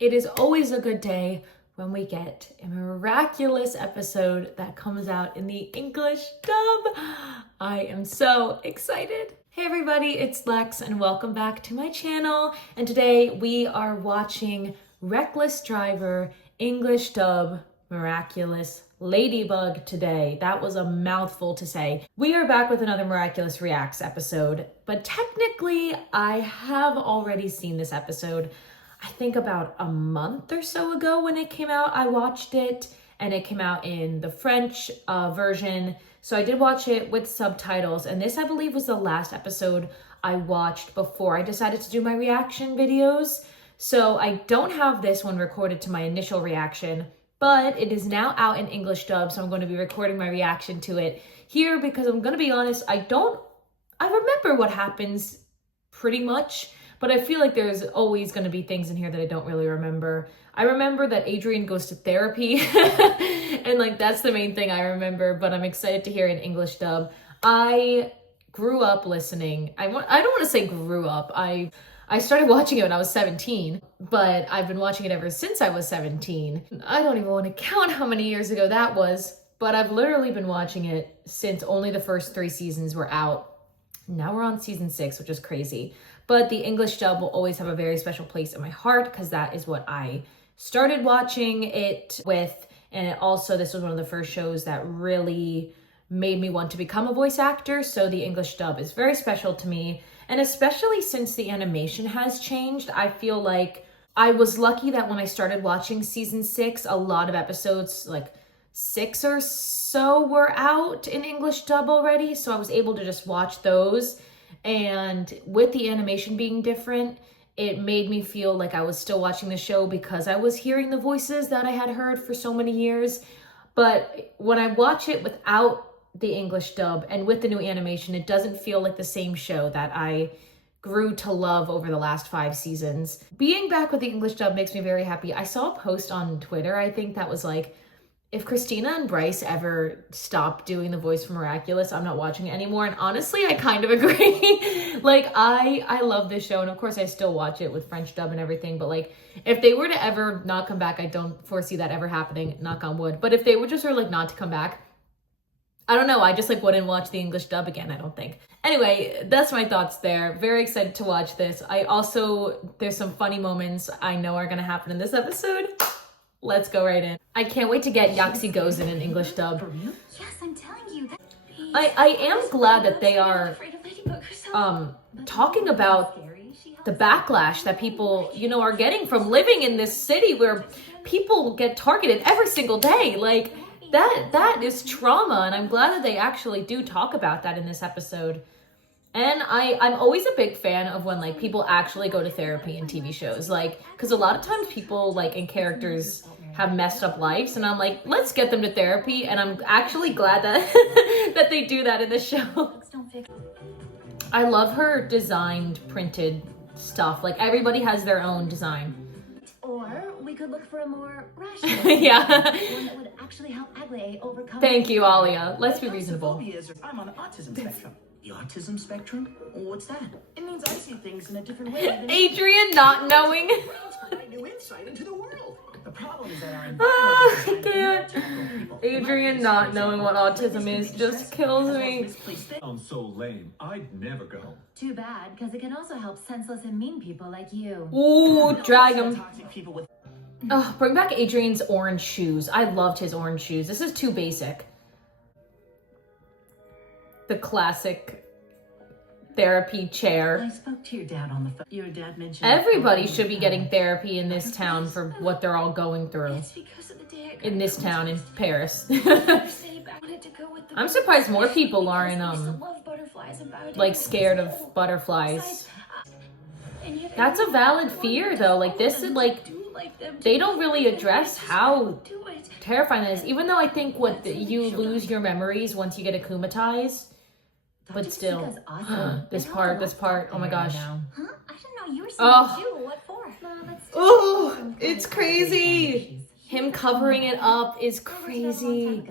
It is always a good day when we get a miraculous episode that comes out in the English dub. I am so excited. Hey everybody, it's Lex and welcome back to my channel. And today we are watching Wreckless Driver English dub Miraculous Ladybug today. That was a mouthful to say. We are back with another Miraculous Reacts episode, but technically I have already seen this episode. I think about a month or so ago when it came out. I watched it and it came out in the French version. So I did watch it with subtitles, and this I believe was the last episode I watched before I decided to do my reaction videos. So I don't have this one recorded to my initial reaction, but it is now out in English dub, so I'm going to be recording my reaction to it here because I'm going to be honest, I remember what happens pretty much, but I feel like there's always going to be things in here that I don't really remember. I remember that Adrien goes to therapy and like that's the main thing I remember, but I'm excited to hear it in English dub. I grew up listening. I don't want to say grew up. I started watching it when I was 17, but I've been watching it ever since I was 17. I don't even want to count how many years ago that was, but I've literally been watching it since only the first 3 seasons were out. Now we're on season 6, which is crazy. But the English dub will always have a very special place in my heart because that is what I started watching it with. And this was one of the first shows that really made me want to become a voice actor. So the English dub is very special to me. And especially since the animation has changed, I feel like I was lucky that when I started watching season 6, a lot of episodes, like 6 or so, were out in English dub already. So I was able to just watch those. And with the animation being different, it made me feel like I was still watching the show because I was hearing the voices that I had heard for so many years. But when I watch it without the English dub and with the new animation, it doesn't feel like the same show that I grew to love over the last 5 seasons. Being back with the English dub makes me very happy. I saw a post on Twitter, I think that was like, if Christina and Bryce ever stop doing the voice for Miraculous, I'm not watching it anymore. And honestly, I kind of agree. Like, I love this show. And of course, I still watch it with French dub and everything. But like, if they were to ever not come back, I don't foresee that ever happening, knock on wood. But if they were just sort of like not to come back, I don't know. I just like wouldn't watch the English dub again, I don't think. Anyway, that's my thoughts there. Very excited to watch this. There's some funny moments I know are going to happen in this episode. Let's go right in. I can't wait to get Yaxi Goes in English dub. Yes, I'm telling you. I am glad that they are talking about the backlash that people, are getting from living in this city where people get targeted every single day. Like that is trauma, and I'm glad that they actually do talk about that in this episode. And I'm always a big fan of when like people actually go to therapy in TV shows, like because a lot of times people like in characters have messed up lives, and I'm like, let's get them to therapy. And I'm actually glad that that they do that in the show. I love her designed printed stuff. Like everybody has their own design. Or we could look for a more rational yeah. one that would actually help Adrien overcome. Thank you, Alia. Let's be reasonable. I'm on the autism spectrum. The autism spectrum? What's that? It means I see things in a different way than Adrien not knowing. new insight into the world. The problem is that our I can't. Adrien not knowing what autism is just kills me. Sounds so lame. I'd never go. Too bad, because it can also help senseless and mean people like you. Ooh, drag him. Toxic people with Oh, bring back Adrien's orange shoes. I loved his orange shoes. This is too basic. The classic therapy chair. I spoke to your dad on the phone. Your dad mentioned Everybody should be getting therapy in this town for what they're all going through. It's because of the day I got In this town, in Paris. I wanted to go with the I'm surprised more people aren't, I used to love butterflies and biodegradable like scared of soap. butterflies. And yet I That's a really valid wanted fear to though. hold Like this them, is like, do like them they too, don't really because address I just how won't do it. terrifying that is. Even though I think you lose your memories once you get akumatized. But Just still, because awesome. this part, oh my gosh. Huh? I didn't know you were Oh. saying too. What for? Oh, it's crazy. Him covering it up is crazy.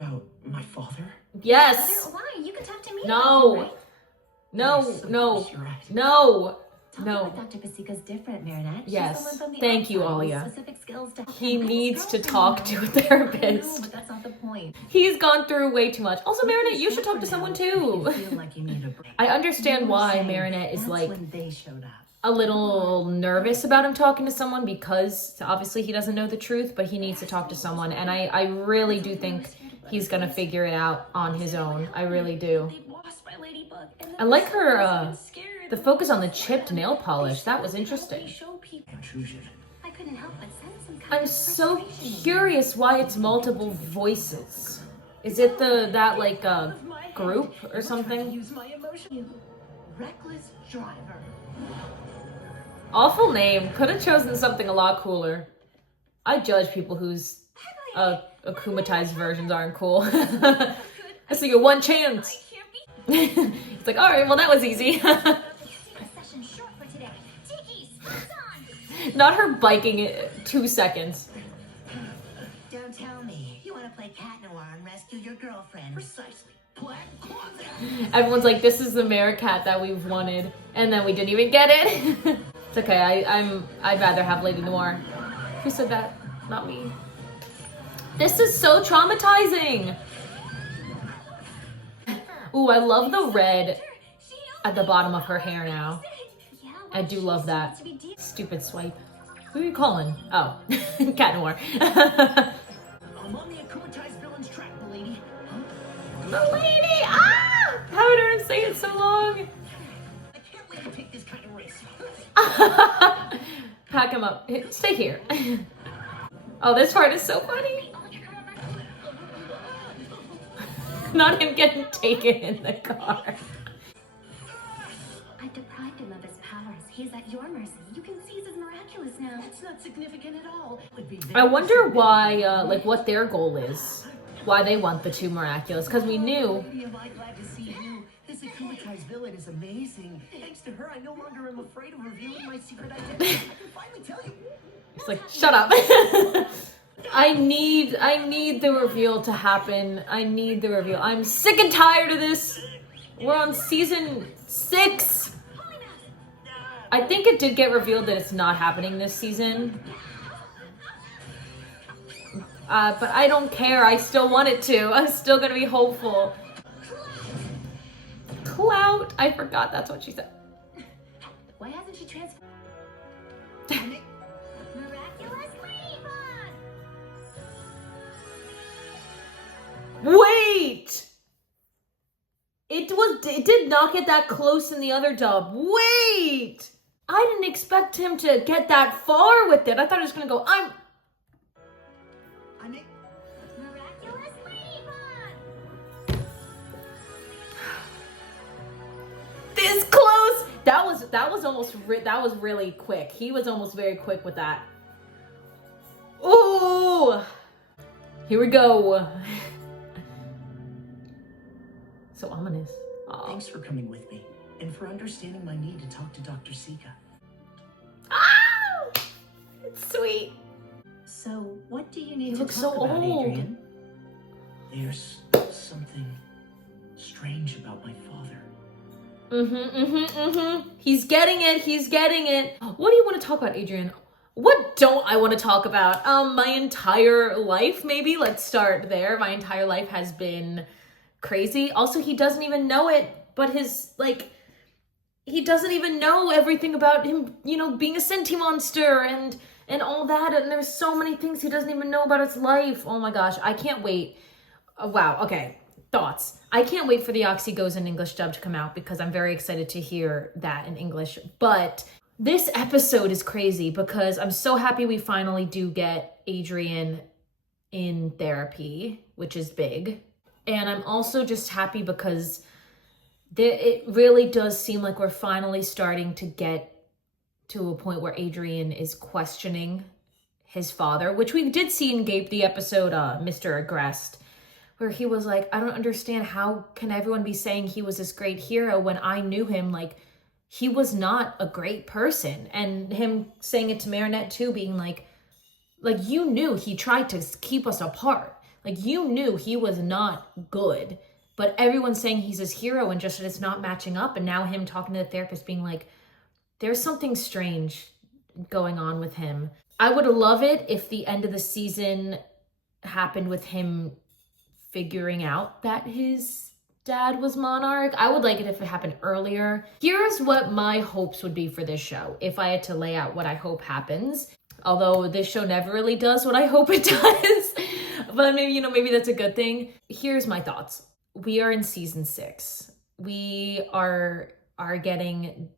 about my father. Yes. Why? You can talk to me. No. Right? No, Yes, of no, course, you're right. no. No. With Dr. Pasica's different, Marinette. Yes. She's someone from the Thank you, outside with Alia. specific skills to help He him. needs to Nice talk to a girlfriend, therapist. No, but that's not the point. He's gone through way too much. Also, Marinette, you should talk to someone too. You feel like you need a break. I understand You were why saying Marinette is that's like when they showed up. a little nervous about him talking to someone because obviously he doesn't know the truth, but he needs to talk to someone. And I really do think he's gonna figure it out on his own. I really do. I like her, the focus on the chipped nail polish. That was interesting. Intrusion. I couldn't help but sense some kind I'm of so frustration. curious why it's multiple voices. Is it that like group or something? Use my emotion. Wreckless Driver. Awful name. Could have chosen something a lot cooler. I judge people whose akumatized versions aren't cool. I see your one chance. It's like, all right, well that was easy. Not her biking it 2 seconds. Don't tell me. You want to play cat noir and rescue your girlfriend. Precisely. Black closet. Everyone's like, this is the Meerkat that we've wanted, and then we didn't even get it. It's okay. I'd rather have Lady Noir. Who said that? Not me. This is so traumatizing. Ooh, I love the red at the bottom of her hair now. I do love that. Stupid swipe. Who are you calling? Oh, Cat Noir. I'm on the akumatized villain's track, lady. The lady! Ah! Haven't heard her say it so long. I can't let you take this kind of risk. Pack him up. Stay here. Oh, this part is so funny. Not him getting taken in the car. I deprived him of his powers. He's at your mercy. You can seize his miraculous now. It's not significant at all. Would be I wonder why, like, what their goal is. Why they want the 2 miraculous. Because we knew. Lady, am I glad to see you. This akumatized villain is amazing. Thanks to her, I no longer am afraid of revealing my secret identity. I can finally tell you. It's like, shut up. I need the reveal to happen. I need the reveal. I'm sick and tired of this. We're on season 6. I think it did get revealed that it's not happening this season. But I don't care. I still want it to. I'm still gonna be hopeful. Clout. I forgot that's what she said. Why hasn't she transformed? Miraculous Ladybug! Wait! It did not get that close in the other dub. Wait! I didn't expect him to get that far with it. I thought he was gonna go, Miraculous Ladybug! this close! That was really quick. He was almost very quick with that. Ooh! Here we go. So ominous. Aw. Thanks for coming with me and for understanding my need to talk to Dr. Sika. Ah! It's sweet. So, what do you need He to looks talk so about, old. Adrien? There's something strange about my father. He's getting it. He's getting it. What do you want to talk about, Adrien? What don't I want to talk about? My entire life, maybe? Let's start there. My entire life has been crazy. Also, he doesn't even know it, but he doesn't even know everything about him, being a senti monster and all that. And there's so many things he doesn't even know about his life. Oh my gosh, I can't wait. Wow, okay. Thoughts. I can't wait for the Oxy Goes in English dub to come out because I'm very excited to hear that in English. But this episode is crazy because I'm so happy we finally do get Adrien in therapy, which is big. And I'm also just happy because it really does seem like we're finally starting to get to a point where Adrien is questioning his father, which we did see in the episode Mr. Agrest, where he was like, I don't understand, how can everyone be saying he was this great hero when I knew him? Like, he was not a great person. And him saying it to Marinette too, being like, you knew he tried to keep us apart. Like, you knew he was not good, but everyone's saying he's his hero and just that it's not matching up. And now him talking to the therapist being like, there's something strange going on with him. I would love it if the end of the season happened with him figuring out that his dad was Monarch. I would like it if it happened earlier. Here's what my hopes would be for this show, if I had to lay out what I hope happens. Although this show never really does what I hope it does. But maybe, maybe that's a good thing. Here's my thoughts. We are in season 6. We are getting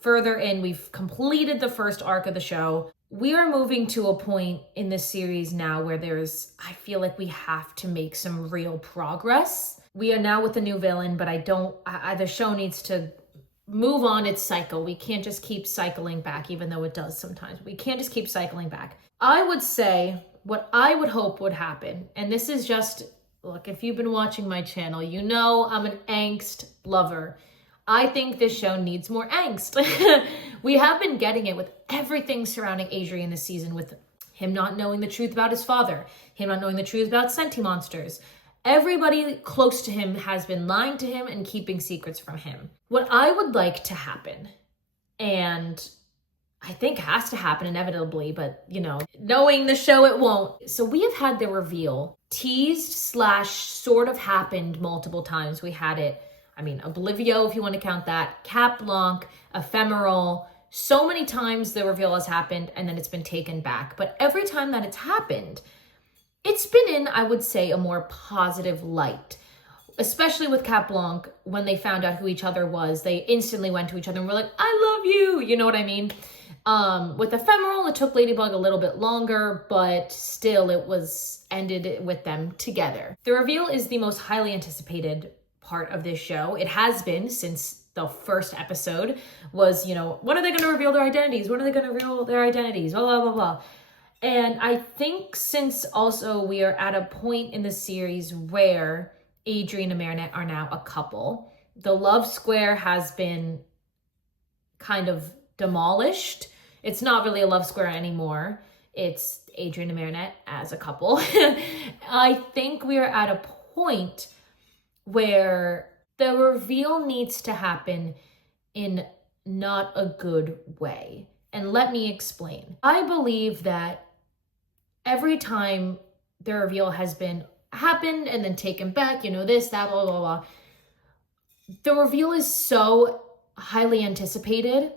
further in. We've completed the first arc of the show. We are moving to a point in this series now where I feel like we have to make some real progress. We are now with a new villain, but the show needs to move on its cycle. We can't just keep cycling back, even though it does sometimes. We can't just keep cycling back. I would say what I would hope would happen, and this is just, look, if you've been watching my channel, you know I'm an angst lover. I think this show needs more angst. We have been getting it with everything surrounding Adrien this season, with him not knowing the truth about his father, him not knowing the truth about senti monsters. Everybody close to him has been lying to him and keeping secrets from him. What I would like to happen, and I think has to happen inevitably, but knowing the show, it won't. So we have had the reveal teased / sort of happened multiple times. We had it, Oblivio, if you want to count that, Cap Blanc, Ephemeral. So many times the reveal has happened and then it's been taken back. But every time that it's happened, it's been in, I would say, a more positive light. Especially with Cap Blanc, when they found out who each other was, they instantly went to each other and were like, I love you. You know what I mean? With Ephemeral, it took Ladybug a little bit longer, but still it was ended with them together. The reveal is the most highly anticipated part of this show. It has been since the first episode was, when are they going to reveal their identities? When are they going to reveal their identities? Blah, blah, blah, blah. And I think since also we are at a point in the series where Adrien and Marinette are now a couple, the love square has been kind of demolished. It's not really a love square anymore. It's Adrien and Marinette as a couple. I think we are at a point where the reveal needs to happen in not a good way. And let me explain. I believe that every time the reveal has happened and then taken back, this, that, blah, blah, blah, the reveal is so highly anticipated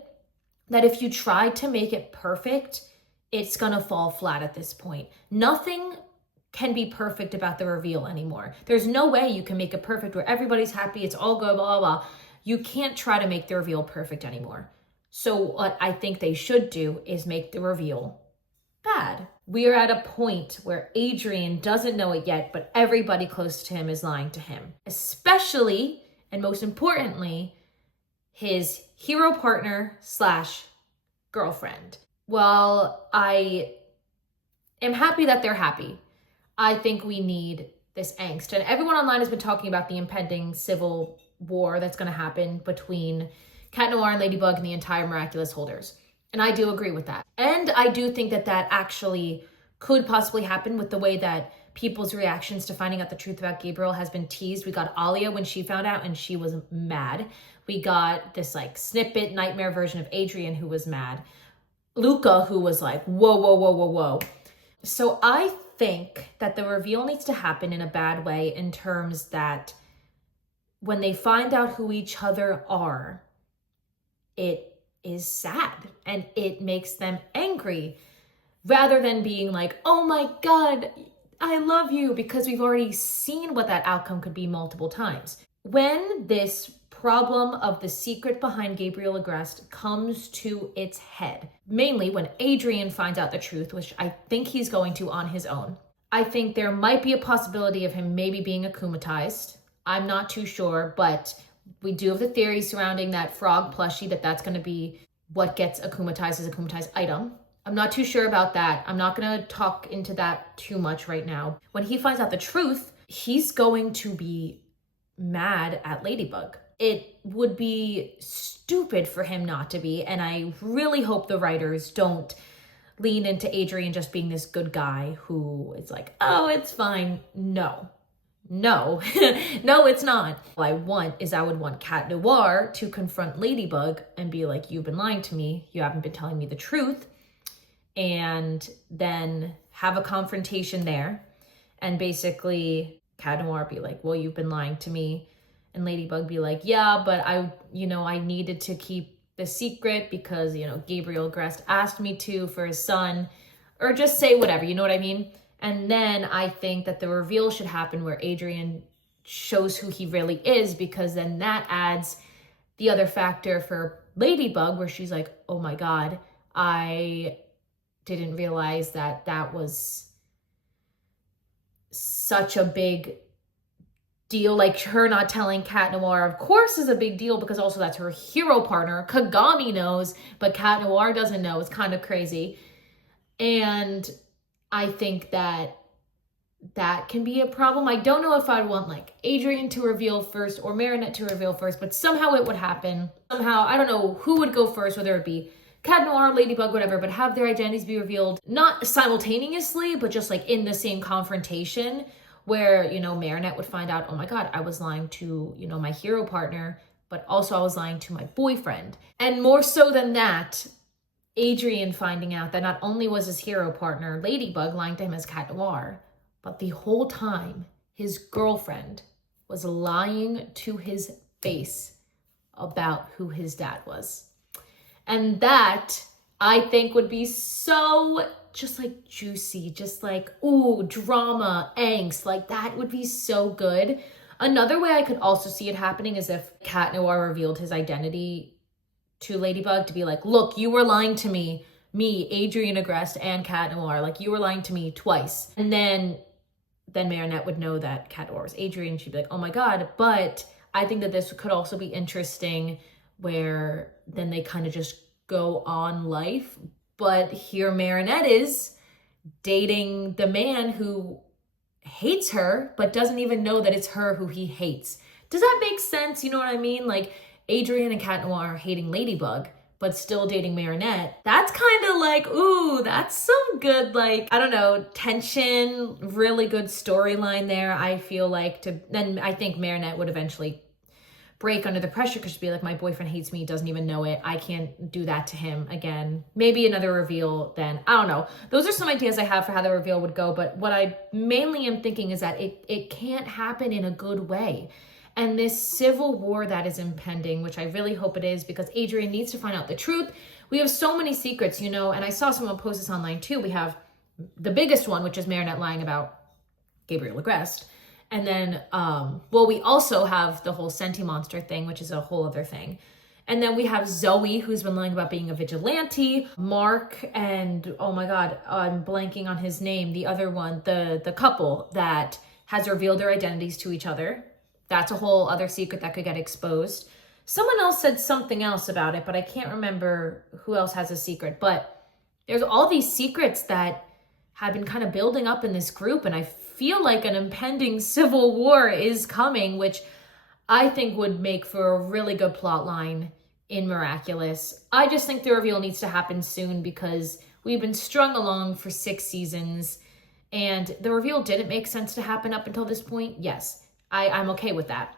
that if you try to make it perfect, it's gonna fall flat at this point. Nothing can be perfect about the reveal anymore. There's no way you can make it perfect where everybody's happy, it's all good, blah, blah, blah. You can't try to make the reveal perfect anymore. So what I think they should do is make the reveal bad. We are at a point where Adrien doesn't know it yet, but everybody close to him is lying to him. Especially, and most importantly, his hero partner / girlfriend. While I am happy that they're happy, I think we need this angst. And everyone online has been talking about the impending civil war that's going to happen between Cat Noir and Ladybug and the entire Miraculous holders. And I do agree with that. And I do think that actually could possibly happen with the way that people's reactions to finding out the truth about Gabriel has been teased. We got Alia when she found out and she was mad. We got this snippet nightmare version of Adrien who was mad. Luca who was like, whoa, whoa, whoa, whoa, whoa. So I think that the reveal needs to happen in a bad way in terms that when they find out who each other are, it is sad and it makes them angry rather than being like, oh my God, I love you, because we've already seen what that outcome could be multiple times. When this problem of the secret behind Gabriel Agreste comes to its head, mainly when Adrien finds out the truth, which I think he's going to on his own, I think there might be a possibility of him maybe being akumatized. I'm not too sure, but we do have the theory surrounding that frog plushie that's going to be what gets akumatized as a akumatized item. I'm not too sure about that. I'm not going to talk into that too much right now. When he finds out the truth, he's going to be mad at Ladybug. It would be stupid for him not to be, and I really hope the writers don't lean into Adrien just being this good guy who is like, oh, it's fine. No. no, no, it's not. What I would want Cat Noir to confront Ladybug and be like, you've been lying to me. You haven't been telling me the truth. And then have a confrontation there. And basically Cat Noir be like, well, you've been lying to me. And Ladybug be like, yeah, but I needed to keep the secret because, Gabriel Grest asked me to for his son, or just say whatever, you know what I mean? And then I think that the reveal should happen where Adrien shows who he really is, because then that adds the other factor for Ladybug where she's like, oh my God, I didn't realize that that was such a big deal. Like, her not telling Cat Noir, of course, is a big deal because also that's her hero partner. Kagami knows, but Cat Noir doesn't know. It's kind of crazy. And I think that can be a problem. I don't know if I'd want like Adrien to reveal first or Marinette to reveal first, but somehow it would happen. Somehow, I don't know who would go first, whether it be Cat Noir, Ladybug, whatever, but have their identities be revealed, not simultaneously, but just like in the same confrontation where, Marinette would find out, oh my God, I was lying to, my hero partner, but also I was lying to my boyfriend. And more so than that, Adrien finding out that not only was his hero partner, Ladybug, lying to him as Cat Noir, but the whole time his girlfriend was lying to his face about who his dad was. And that, I think, would be so just like juicy, just like, ooh, drama, angst, like that would be so good. Another way I could also see it happening is if Cat Noir revealed his identity to Ladybug to be like, look, you were lying to me, Adrien Agreste and Cat Noir, like you were lying to me twice. And then Marinette would know that Cat Noir was Adrien. She'd be like, oh my God. But I think that this could also be interesting where then they kind of just go on life. But here Marinette is dating the man who hates her, but doesn't even know that it's her who he hates. Does that make sense? You know what I mean? Like, Adrien and Cat Noir are hating Ladybug, but still dating Marinette. That's kind of like, ooh, that's some good, like, I don't know, tension, really good storyline there. I feel like then I think Marinette would eventually break under the pressure because she'd be like, my boyfriend hates me, doesn't even know it. I can't do that to him again. Maybe another reveal then. I don't know. Those are some ideas I have for how the reveal would go, but what I mainly am thinking is that it can't happen in a good way. And this civil war that is impending, which I really hope it is, because Adrien needs to find out the truth. We have so many secrets, and I saw someone post this online too. We have the biggest one, which is Marinette lying about Gabriel Agreste. And then, we also have the whole Senti monster thing, which is a whole other thing. And then we have Zoe, who's been lying about being a vigilante, Mark, and oh my God, I'm blanking on his name. The other one, the couple that has revealed their identities to each other. That's a whole other secret that could get exposed. Someone else said something else about it, but I can't remember who else has a secret. But there's all these secrets that have been kind of building up in this group, and I feel like an impending civil war is coming, which I think would make for a really good plot line in Miraculous. I just think the reveal needs to happen soon because we've been strung along for 6 seasons, and the reveal didn't make sense to happen up until this point. Yes, I'm okay with that.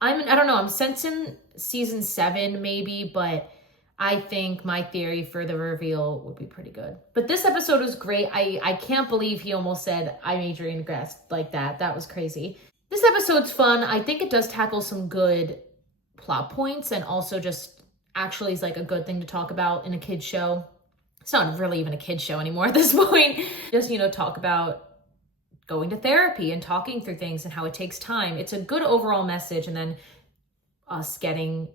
I don't know, I'm sensing season 7 maybe, but I think my theory for the reveal would be pretty good. But this episode was great. I can't believe he almost said, I'm Adrien Agreste like that. That was crazy. This episode's fun. I think it does tackle some good plot points and also just actually is like a good thing to talk about in a kid's show. It's not really even a kid's show anymore at this point. Just, talk about going to therapy and talking through things and how it takes time. It's a good overall message. And then us getting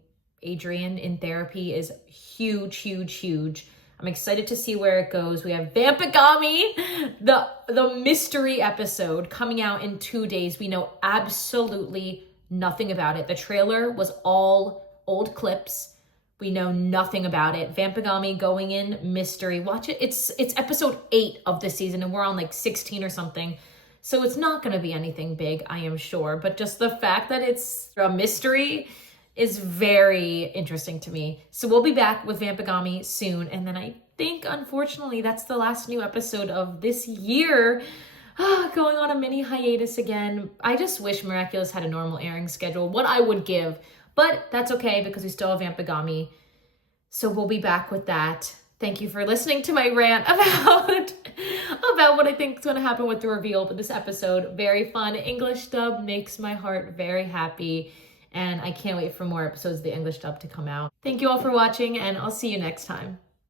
Adrien in therapy is huge, huge, huge. I'm excited to see where it goes. We have Vampigami, the mystery episode coming out in 2 days. We know absolutely nothing about it. The trailer was all old clips. We know nothing about it. Vampigami going in, mystery. Watch it. It's episode 8 of this season and we're on like 16 or something. So it's not going to be anything big, I am sure. But just the fact that it's a mystery is very interesting to me. So we'll be back with Vampigami soon. And then I think, unfortunately, that's the last new episode of this year. going on a mini hiatus again. I just wish Miraculous had a normal airing schedule, what I would give, but that's okay because we still have Vampagami. So we'll be back with that. Thank you for listening to my rant about what I think is going to happen with the reveal. But this episode, very fun. English dub makes my heart very happy. And I can't wait for more episodes of the English dub to come out. Thank you all for watching, and I'll see you next time.